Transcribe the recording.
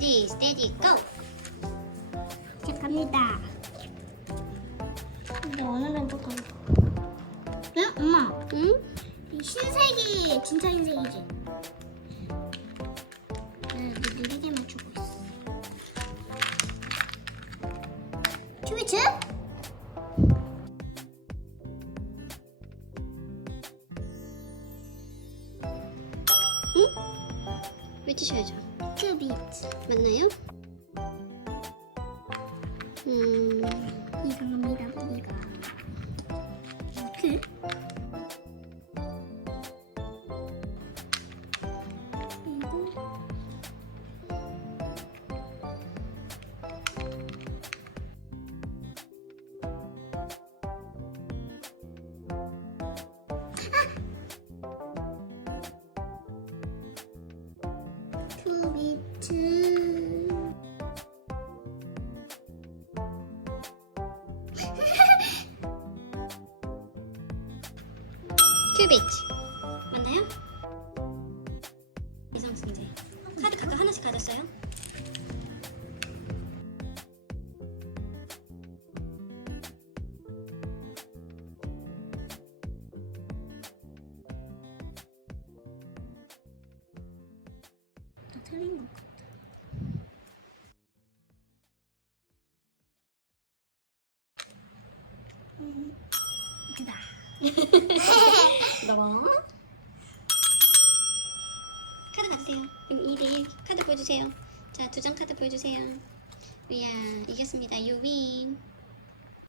레디 스테디 고! 시작합니다. 근데 오늘은부터 응? 엄마 응? 이 흰색이 진짜 흰색이지? 네, 느리게 맞추고 있어. 큐비츠? 외치셔야죠. 큐비츠. 맞나요? 음, 이상합니다, 보니까. 그? 그리 큐비츠. 큐비트. 맞나요? 이성승제. 카드 각각 하나씩 가졌어요? 다 틀린 것같 그다. 너 카드 가주세요. 그럼 2대1 카드 보여주세요. 자, 두 장 카드 보여주세요. 위야, 이겼습니다. You win.